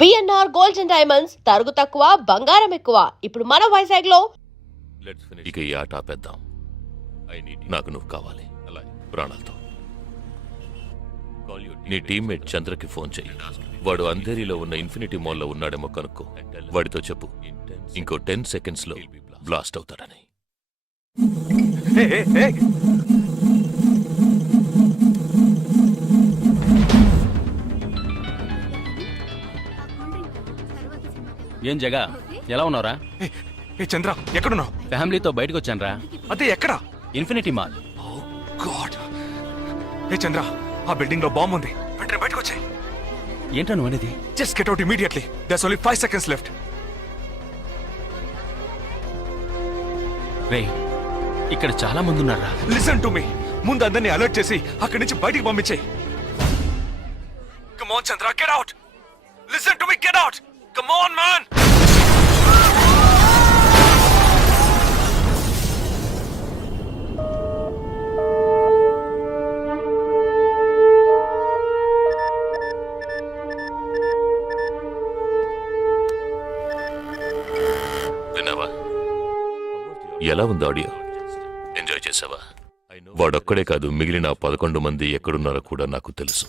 BNR gold and diamonds తరుగు తక్కువ బంగారం ఎక్కువ. ఇప్పుడు మన వైజాగ్ లో ఇక ఈ ఆట ఆపేద్దాం. నాకు నువ్వు కావాలి ప్రాణాలతో. నీ టీమ్మేట్ చంద్రకి ఫోన్ చెయ్యి. వాడు అంధేరిలో ఉన్న ఇన్ఫినిటీ మాల్లో ఉన్నాడేమో కనుక్కో. వాడితో చెప్పు ఇంకో 10 seconds లో బ్లాస్ట్ అవుతాడని. ఏం జగా ఎలా ఉన్నారా? చంద్ర ఎక్కడున్నావు? ఫ్యామిలీతో బయటకు వచ్చానరా. అదే ఎక్కడ? Infinity mall. గాడ్. ఏ చంద్ర, ఆ బిల్డింగ్ లో బాంబు ఉంది. వెంటనే బయటకు వచ్చాయి. ఏంటా నువ్వు అనేది? Just get out immediately. There's only 5 seconds left. రేయ్, ఇక్కడ చాలా మంది ఉన్నారా. Listen to me. ముందు అందరినీ అలర్ట్ చేసి అక్కడి నుంచి బయటికి పంపించే. Come on Chandra, get out. Listen to me, get out. Come on man. విన్నావా? ఎలా ఉంది ఆడియో? ఎంజాయ్ చేసావా? వాడొక్కడే కాదు, మిగిలిన 11 మంది ఎక్కడున్నారో కూడా నాకు తెలుసు.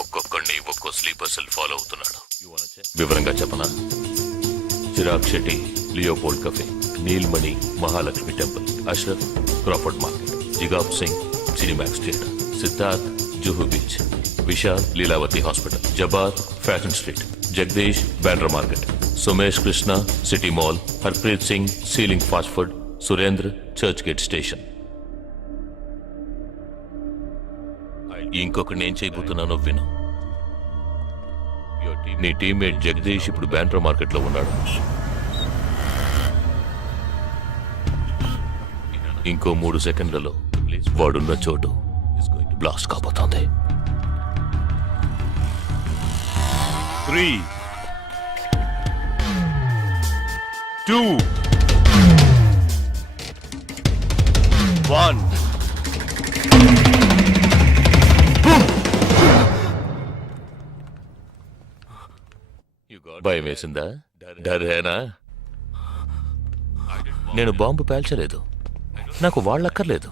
ఒక్కొక్కడిని ఒక్కో స్లీపర్ సెల్ ఫాలో అవుతున్నాడు. వివరంగా చెప్పనా? Chirag Shetty Leopold cafe, Neelmani Mahalakshmi temple, Ashraf Crawford market, Jigab Singh Cinemax theatre, Siddharth Juhu beach, Vishal Lilavati hospital, Jabbar fashion street, Jagdish Bandra market, Sumesh Krishna city mall, Harpreet Singh ceiling fast food, Surendra Churchgate station. ఇంకొకటి నేను చేయబోతున్నానో విను. నీ టీమ్మేట్ జగదీష్ ఇప్పుడు బ్యాండ్రా మార్కెట్ లో ఉన్నాడు. ఇంకో 3 సెకండ్లలో వాడున్న చోటు బ్లాస్ట్ కాబోతోంది. 3, 2, 1. భయం వేసిందా? డరేనా? నేను బాంబు పేల్చలేదు. నాకు వాళ్ళక్కర్లేదు.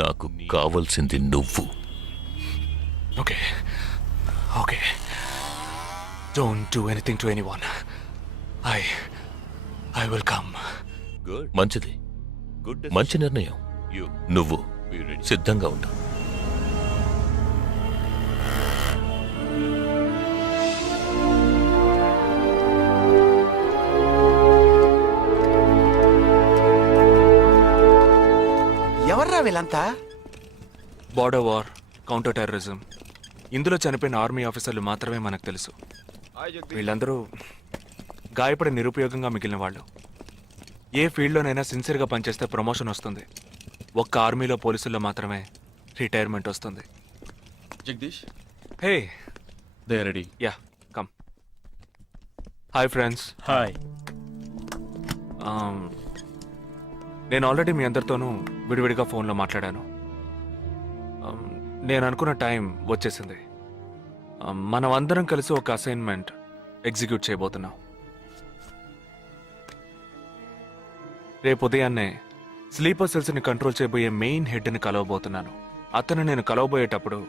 నాకు కావలసింది నువ్వు. Okay okay, don't do anything to anyone. I will come. మంచిది, మంచి నిర్ణయం. నువ్వు సిద్ధంగా ఉండు. ఎవర్రా వీళ్ళంతా? బార్డర్ వార్, కౌంటర్ టెర్రరిజం, ఇందులో చనిపోయిన ఆర్మీ ఆఫీసర్లు మాత్రమే మనకు తెలుసు. వీళ్ళందరూ గాయపడి నిరుపయోగంగా మిగిలిన వాళ్ళు. ఏ ఫీల్డ్లోనైనా సిన్సియర్గా పనిచేస్తే ప్రమోషన్ వస్తుంది. ఒక్క ఆర్మీలో పోలీసుల్లో మాత్రమే రిటైర్మెంట్ వస్తుంది. Jagdish, hey they ready. Ya come. Hi friends. Hi. నేను ఆల్రెడీ మీ అందరితోనూ విడివిడిగా ఫోన్లో మాట్లాడాను. నేను అనుకున్న టైం వచ్చేసింది. మనం అందరం కలిసి ఒక అసైన్మెంట్ ఎగ్జిక్యూట్ చేయబోతున్నాం. రేపు ఉదయాన్నే స్లీపర్ సెల్స్ని కంట్రోల్ చేయబోయే మెయిన్ హెడ్ని కలవబోతున్నాను. అతను నేను కలవబోయేటప్పుడు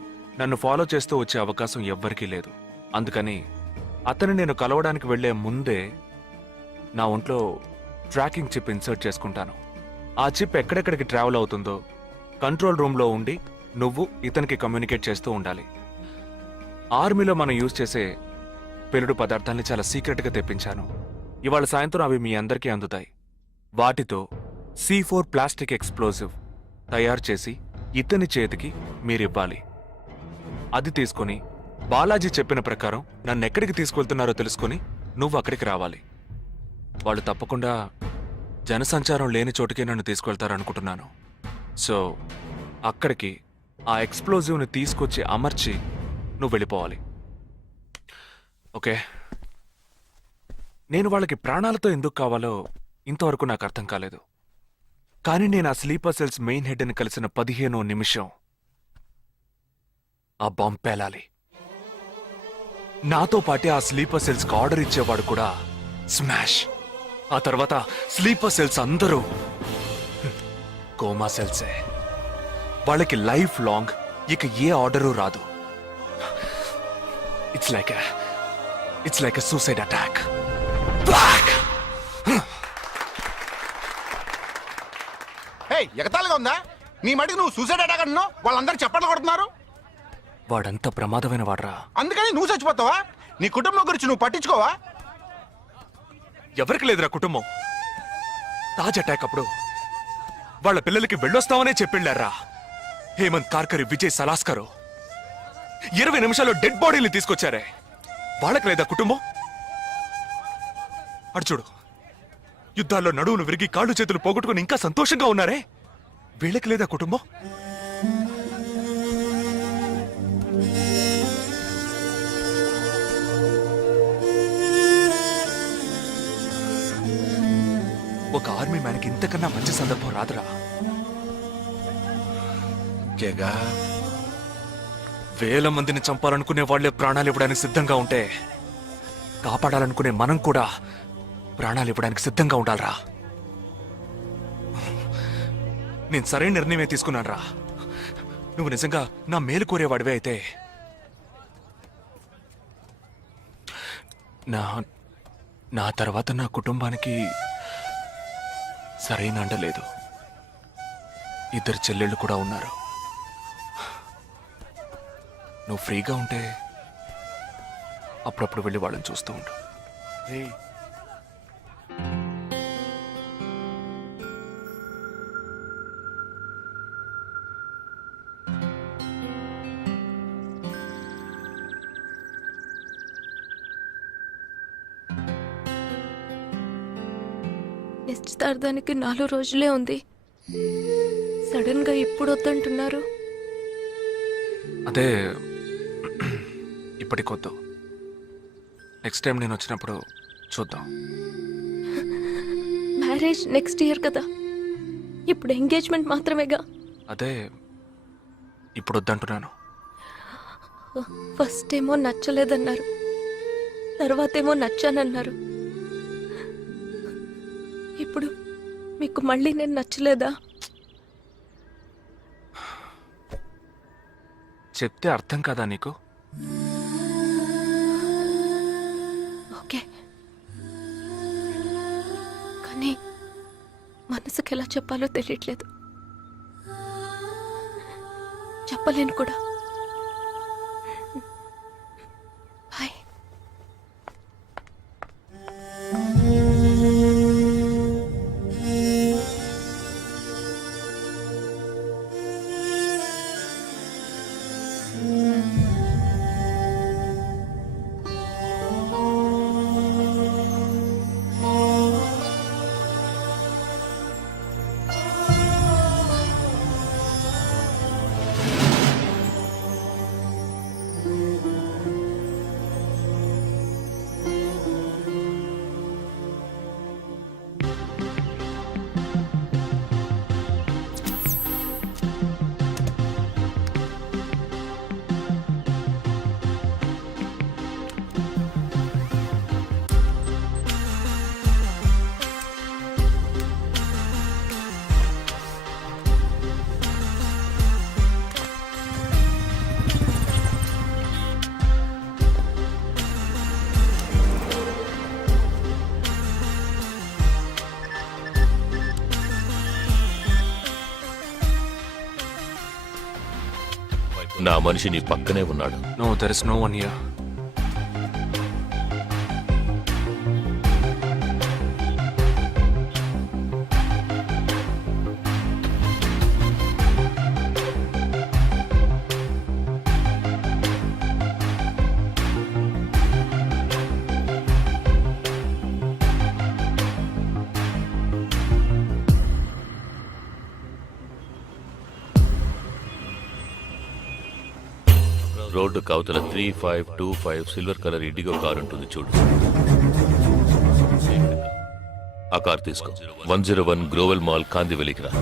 నన్ను ఫాలో చేస్తూ వచ్చే అవకాశం ఎవ్వరికీ లేదు. అందుకని అతను నేను కలవడానికి వెళ్లే ముందే నా ఒంట్లో ట్రాకింగ్ చిప్ ఇన్సర్ట్ చేసుకుంటాను. ఆ చిప్ ఎక్కడెక్కడికి ట్రావెల్ అవుతుందో కంట్రోల్ రూమ్లో ఉండి నువ్వు ఇతనికి కమ్యూనికేట్ చేస్తూ ఉండాలి. ఆర్మీలో మనం యూజ్ చేసే పెలుడు పదార్థాన్ని చాలా సీక్రెట్గా తెప్పించాను. ఇవాళ సాయంత్రం అవి మీ అందరికీ అందుతాయి. వాటితో C4 ప్లాస్టిక్ ఎక్స్ప్లోజివ్ తయారు చేసి ఇతని చేతికి మీరివ్వాలి. అది తీసుకుని బాలాజీ చెప్పిన ప్రకారం నన్ను ఎక్కడికి తీసుకెళ్తున్నారో తెలుసుకుని నువ్వు అక్కడికి రావాలి. వాళ్ళు తప్పకుండా జనసంచారం లేని చోటుకే నన్ను తీసుకెళ్తారనుకుంటున్నాను. సో అక్కడికి ఆ ఎక్స్ప్లోజివ్ని తీసుకొచ్చి అమర్చి నువ్వు వెళ్ళిపోవాలి. ఓకే? నేను వాళ్ళకి ప్రాణాలతో ఎందుకు కావాలో ఇంతవరకు నాకు అర్థం కాలేదు. కానీ నేను ఆ స్లీపర్ సెల్స్ మెయిన్ హెడ్ని కలిసిన 15వ నిమిషం ఆ బాంబ్ పేలాలి. నాతో పాటే ఆ స్లీపర్ సెల్స్ కి ఆర్డర్ ఇచ్చేవాడు కూడా స్మాష్. ఆ తర్వాత స్లీపర్ సెల్స్ అందరూ కోమా సెల్సే. వాళ్ళకి లైఫ్ లాంగ్ ఇక ఏ ఆర్డరు రాదు. It's like a suicide attack. ఎగతాళిగా ఉందా? నీ మటుకు నువ్వు సూసైడ్ అటాక్ అంటున్నావు, వాళ్ళందరూ చప్పట్లు కొడుతున్నారు. వాడంత ప్రమాదమైన వాడ్రా. అందుకని నువ్వు చచ్చిపోతావా? నీ కుటుంబం గురించి నువ్వు పట్టించుకోవా? ఎవరికి లేదురా కుటుంబం. తాజ్ అటాక్ అప్పుడు వాళ్ళ పిల్లలకి వెళ్ళొస్తామనే చెప్పిళ్ళారా. హేమంత్ కార్కరి, విజయ్ సలాస్కరు 20 నిమిషాల్లో డెడ్ బాడీని తీసుకొచ్చారే. వాళ్ళకి లేదా కుటుంబం? అడు చూడు, యుద్ధాల్లో నడువులు విరిగి కాళ్ళు చేతులు పోగొట్టుకుని ఇంకా సంతోషంగా ఉన్నారే. వీళ్ళకి లేదా కుటుంబం? ఒక ఆర్మీ మ్యాన్కి ఇంతకన్నా మంచి సందర్భం రాదురా. జగా, వేల మందిని చంపాలనుకునే వాళ్లే ప్రాణాలు ఇవ్వడానికి సిద్ధంగా ఉంటే కాపాడాలనుకునే మనం కూడా ప్రాణాలు ఇవ్వడానికి సిద్ధంగా ఉండాలరా. నేను సరైన నిర్ణయమే తీసుకున్నానురా. నువ్వు నిజంగా నా మేలు కోరేవాడివే అయితే నా తర్వాత నా కుటుంబానికి సరైన అండ లేదు. 2 చెల్లెళ్ళు కూడా ఉన్నారు. నువ్వు ఫ్రీగా ఉంటే అప్పుడప్పుడు వెళ్ళి వాళ్ళని చూస్తూ ఉండు. నిశ్చితార్థానికి 4 రోజులే ఉంది. సడన్ గా ఇప్పుడు వద్దంటున్నారు. అదే ఇప్పటికొద్దు. నెక్స్ట్ టైం నేను వచ్చినప్పుడు చూద్దాం. మ్యారేజ్ నెక్స్ట్ ఇయర్ కదా, ఇప్పుడు ఎంగేజ్మెంట్ మాత్రమేగా. అదే ఇప్పుడు వద్దంటున్నాను. ఫస్ట్ ఏమో నచ్చలేదన్నారు, తర్వాతేమో నచ్చానన్నారు. ఇప్పుడు మీకు మళ్ళీ నేను నచ్చలేదా? చెప్తే అర్థం కాదా నీకు? ఓకే, కానీ మనసుకి ఎలా చెప్పాలో తెలియట్లేదు. చెప్పలేను కూడా. బాయ్. నా మనిషి నీ పక్కనే ఉన్నాడు. No, there is no one here. Road కవతల 3525 సిల్వర్ కలర్ ఇండిగో కార్ ఉంటుంది చూడు. ఆ కార్ తీసుకో. 101 గ్లోవల్ మాల్ కాందివెలికి రా.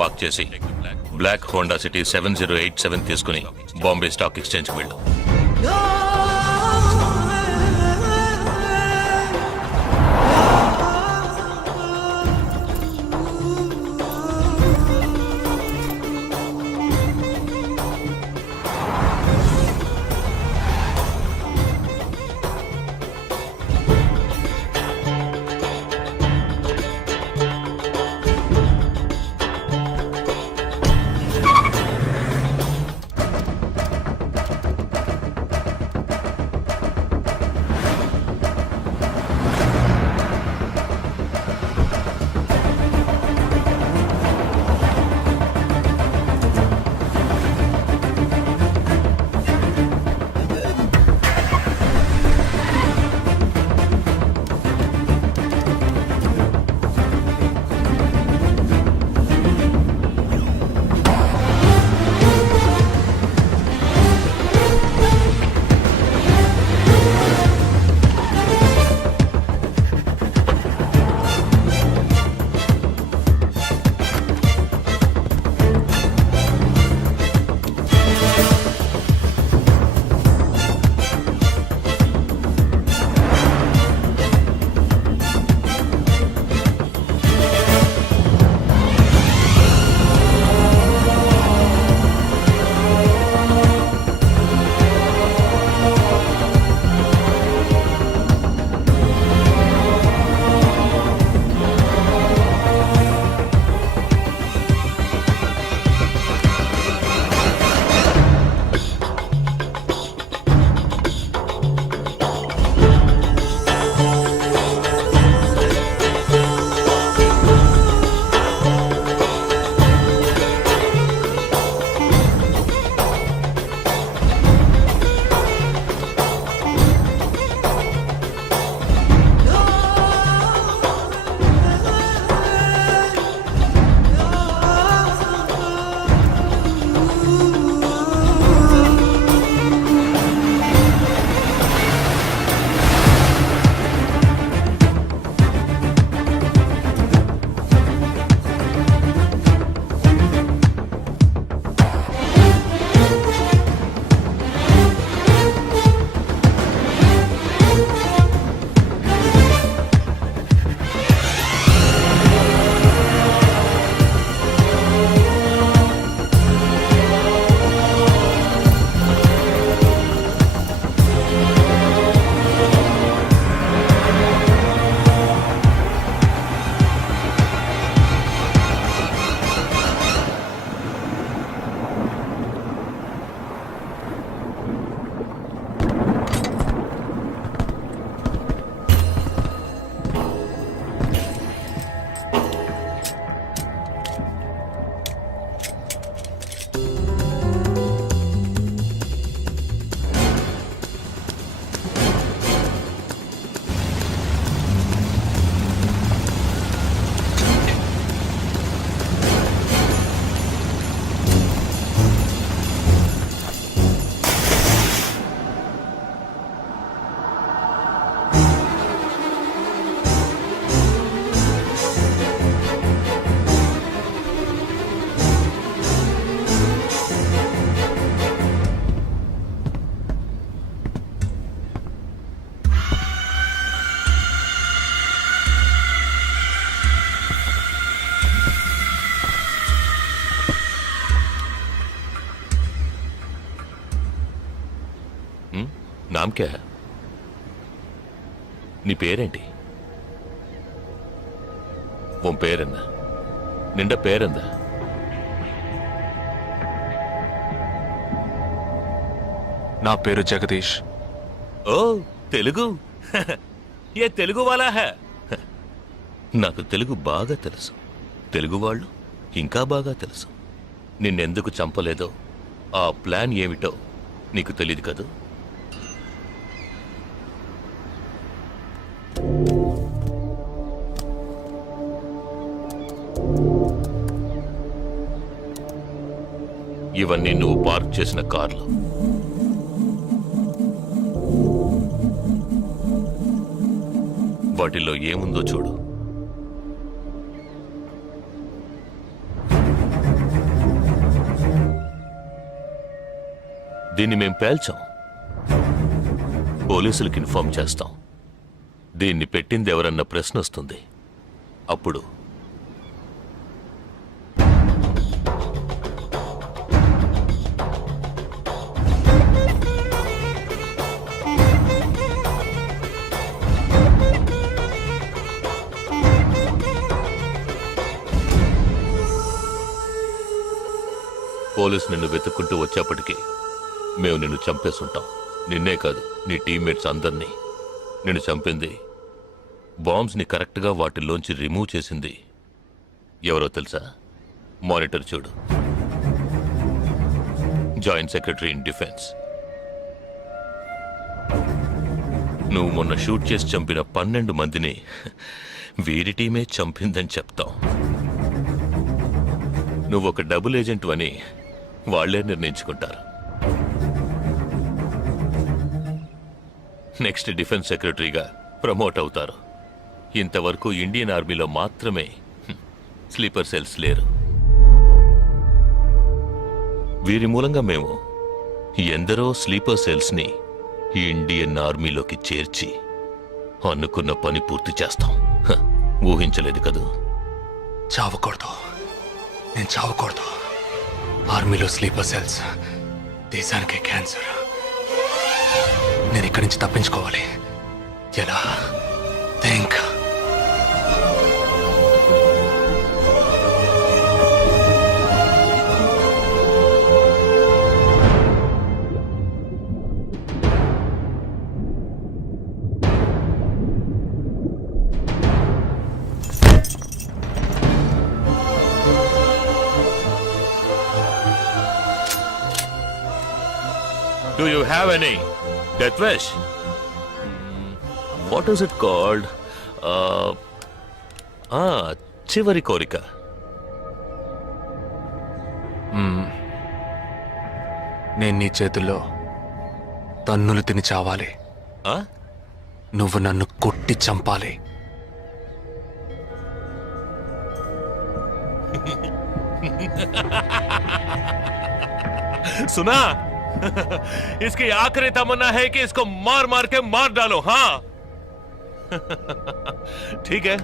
పార్క్ చేసి బ్లాక్ హోండా సిటీ 7087 తీసుకుని బాంబే స్టాక్ ఎక్స్చేంజ్కి వెళ్ళు. నామ్ క్యా హై? నీ పేరేంటి? ఉన్ పేరెన్న? నిండా పేరెందా? నా పేరు జగదీష్. ఓ తెలుగు. ఏ తెలుగు వాలా హై? నాకు తెలుగు బాగా తెలుసు. తెలుగు వాళ్ళు ఇంకా బాగా తెలుసు. నిన్నెందుకు చంపలేదో ఆ ప్లాన్ ఏమిటో నీకు తెలియదు కదూ? ఇవన్నీ నువ్వు పార్క్ చేసిన కార్లు. వాటిల్లో ఏముందో చూడు. దీన్ని మేం పేల్చాం, పోలీసులకు ఇన్ఫార్మ్ చేస్తాం. దీన్ని పెట్టింది ఎవరన్న ప్రశ్న వస్తుంది. అప్పుడు పోలీసు నిన్ను వెతుక్కుంటూ వచ్చేప్పటికీ మేము నిన్ను చంపేసుంటాం. నిన్నే కాదు, నీ టీమ్మేట్స్ అందరినీ. నిన్ను చంపింది, బాంబ్స్ని కరెక్ట్గా వాటిల్లోంచి రిమూవ్ చేసింది ఎవరో తెలుసా? మానిటర్ చూడు. Joint secretary in defence. నువ్వు మొన్న షూట్ చేసి చంపిన 12 మందిని వీరి టీమే చంపిందని చెప్తాం. నువ్వు ఒక డబుల్ ఏజెంట్ అని వాళ్లే నిర్ణయించుకుంటారు. నెక్స్ట్ డిఫెన్స్ సెక్రటరీగా ప్రమోట్ అవుతారు. ఇంతవరకు ఇండియన్ ఆర్మీలో మాత్రమే స్లీపర్ సెల్స్ లేరు. వీరి మూలంగా మేము ఎందరో స్లీపర్ సెల్స్ ని ఇండియన్ ఆర్మీలోకి చేర్చి అనుకున్న పని పూర్తి చేస్తాం. ఊహించలేదు కదూ? చావకూడదు, నేను చావకూడదు. ఆర్మీలో స్లీపర్ సెల్స్ దేశానికే క్యాన్సర్. నేను ఇక్కడి నుంచి తప్పించుకోవాలి. ఎలా? Think. Do you have any death wish? What is it called? చివరి కోరిక. నేను నీ చేతుల్లో తన్నులు తిని చావాలి. నువ్వు నన్ను కొట్టి చంపాలి. सुना? इसकी आखिरी तमन्ना है कि इसको मार मार के मार डालो. हाँ ठीक है.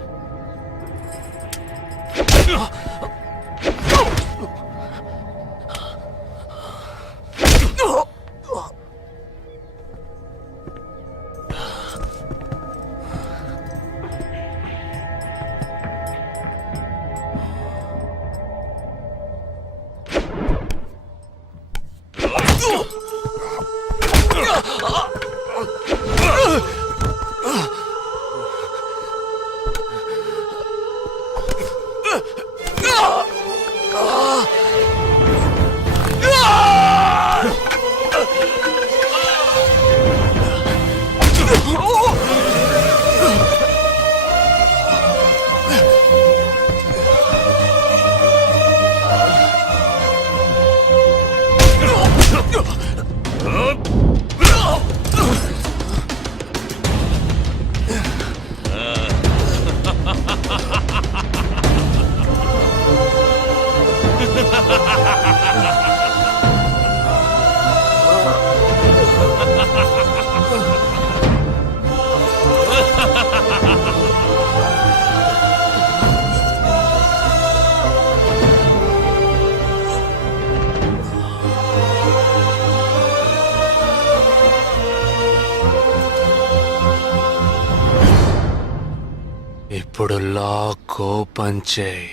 ఇప్పుడు లాక్ ఓపెన్ చేయి.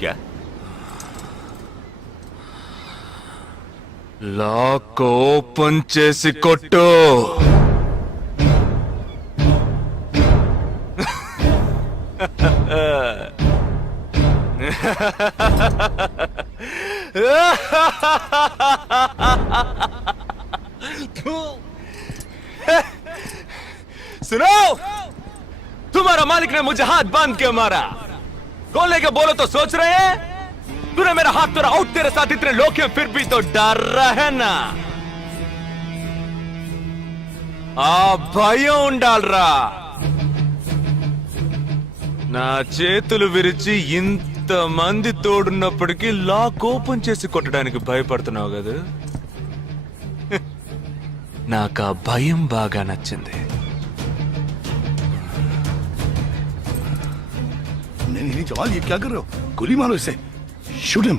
क्या? లాక్ ఓపెన్ చేసి కొట్టు. सुनो, तुम्हारा मालिक ने मुझे हाथ बांध के मारा. कौन लेके बोलो तो सोच रहे हैं? तूने मेरा हाथ तोड़ा आउट, तेरे साथ इतने लोग हैं फिर भी तो डर रहा है ना. ఆ భయం ఉండాలరా. నా చేతులు విరిచి ఇంత మంది తోడున్నప్పటికీ లాక్ ఓపెన్ చేసి కొట్టడానికి భయపడుతున్నావు కదా? నాకు ఆ భయం బాగా నచ్చింది. नहीं जवान ये क्या कर रहे हो? गोली मारो इसे. Shoot him.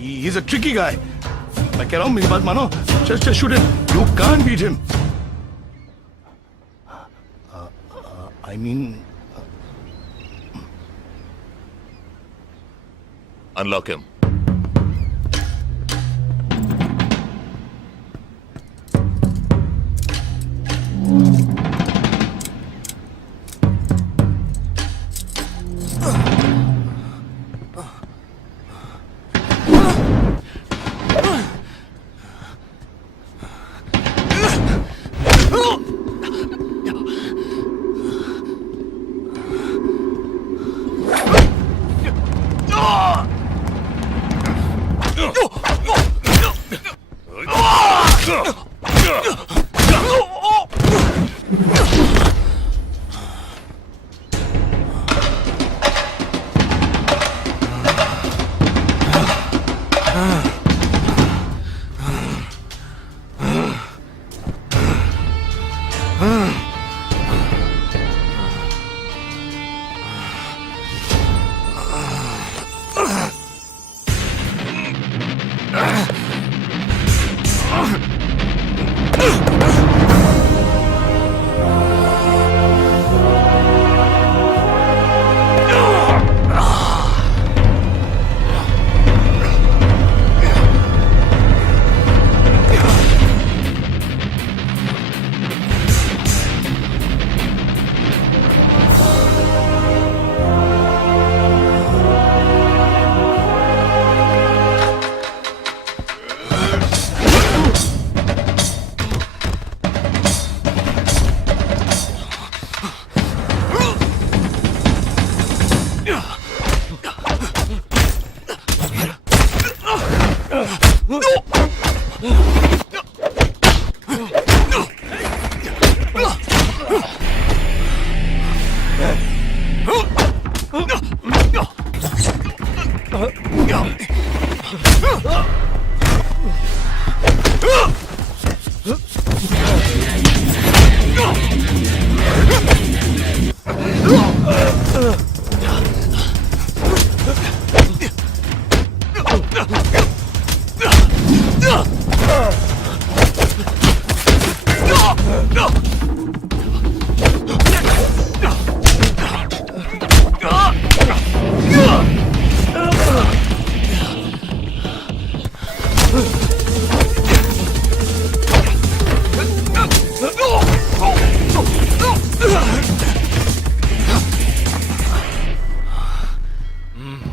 He is a tricky guy. मैं कह रहा हूँ मेरी बात मानो. Just shoot him. You can't beat him. I mean. Unlock him.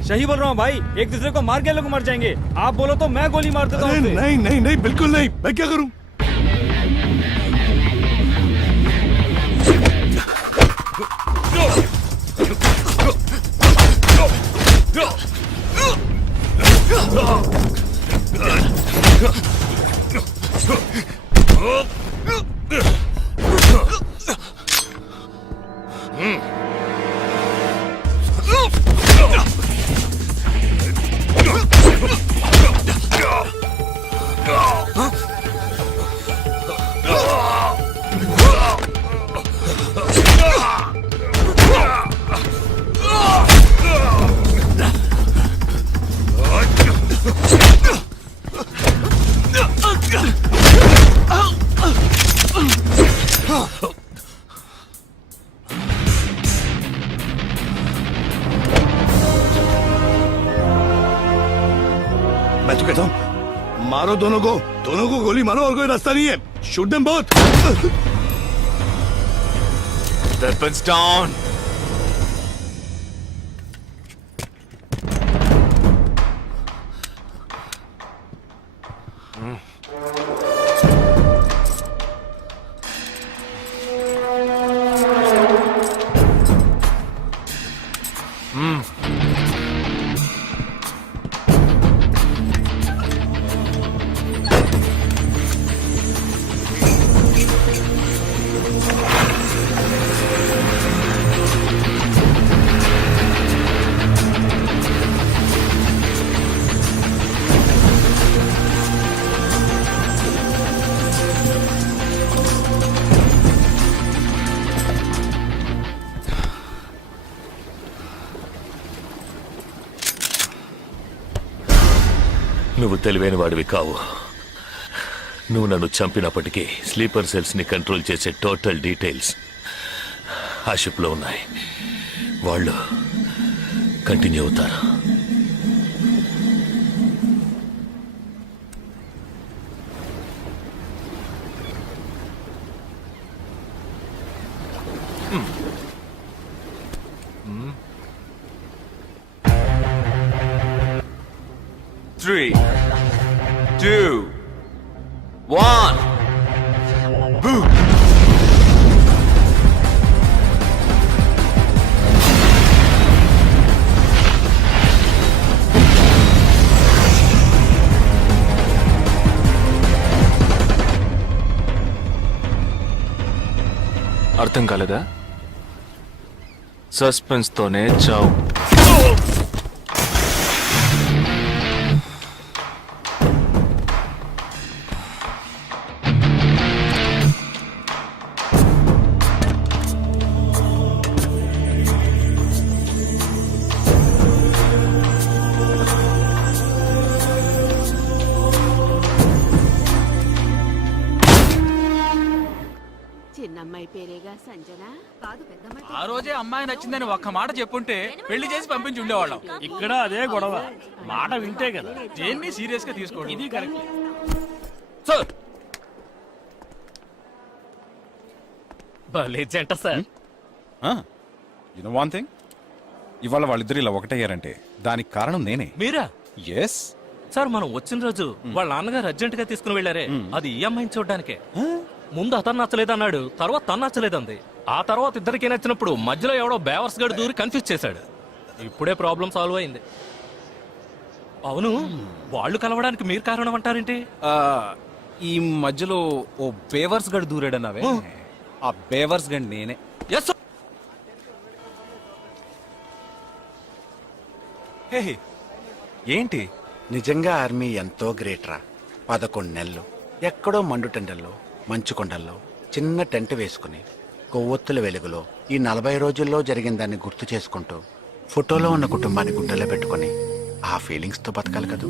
सही बोल रहा हूँ भाई, एक दूसरे को मार के लोग मर जाएंगे. आप बोलो तो मैं गोली मार देता हूँ. नहीं नहीं नहीं बिल्कुल नहीं. मैं क्या करूं? मैं तो कहता हूँ मारो दोनों को गोली मारो और कोई रास्ता नहीं है. Shoot them both. Weapons down. నువ్వు తెలివైన వాడివి కావు. నువ్వు నన్ను చంపినప్పటికీ స్లీపర్ సెల్స్ ని కంట్రోల్ చేసే టోటల్ డీటెయిల్స్ ఆ షిప్లో ఉన్నాయి. వాళ్ళు కంటిన్యూ అవుతారు. Three, two, one. Boom. అర్థం కాలేదా? సస్పెన్స్ తోనే చావు. చిన్నమ్మాయి పేరేగా సంజన కాదు పెద్దమ్మాయి. ఆ రోజే అమ్మాయి నచ్చిందని ఒక్క మాట చెప్పుంటే పెళ్లి చేసి పంపించి ఉండేవాళ్ళం. ఇక్కడ అదే గొడవ, మాట వింటే కదా. దేన్ని సీరియస్ గా తీసుకోండి. ఇది కరెక్ట్. సార్ భలే జంట సార్. యునో వన్ థింగ్, ఇవాళ వాళ్ళిద్దరు ఇలా ఒకటయ్యారంటే దానికి కారణం నేనే. మీరా? ఎస్ సార్ మనం వచ్చిన రోజు వాళ్ళ నాన్నగారు అర్జెంట్ గా తీసుకుని వెళ్ళారే, అది ఈ అమ్మాయిని చూడడానికే. ముందు అతను నచ్చలేదన్నాడు, తర్వాత తను నచ్చలేదంది. ఆ తర్వాత ఇద్దరికి నచ్చినప్పుడు మధ్యలో ఎవడో బేవర్స్ గడు దూరి కన్ఫ్యూజ్ చేశాడు. ఇప్పుడే ప్రాబ్లం సాల్వ్ అయింది. అవును, వాళ్ళు కలవడానికి మీరు కారణం అంటారేంటి? ఈ మధ్యలో ఓ బేవర్స్ గడు దూరాడన్నావే, ఆ బేవర్స్ గడ్ నేనే. ఎస్. హే, ఏంటి? నిజంగా ఆర్మీ ఎంతో గ్రేట్ రా. 11 నెలలు ఎక్కడో మండుటెండల్లో మంచు కొండల్లో చిన్న టెంట్ వేసుకుని కొవ్వొత్తుల వెలుగులో ఈ 40 రోజుల్లో జరిగిన దాన్ని గుర్తు చేసుకుంటూ ఫోటోలో ఉన్న కుటుంబాన్ని గుండెల్లో పెట్టుకుని ఆ ఫీలింగ్స్తో బతకాలి కదూ.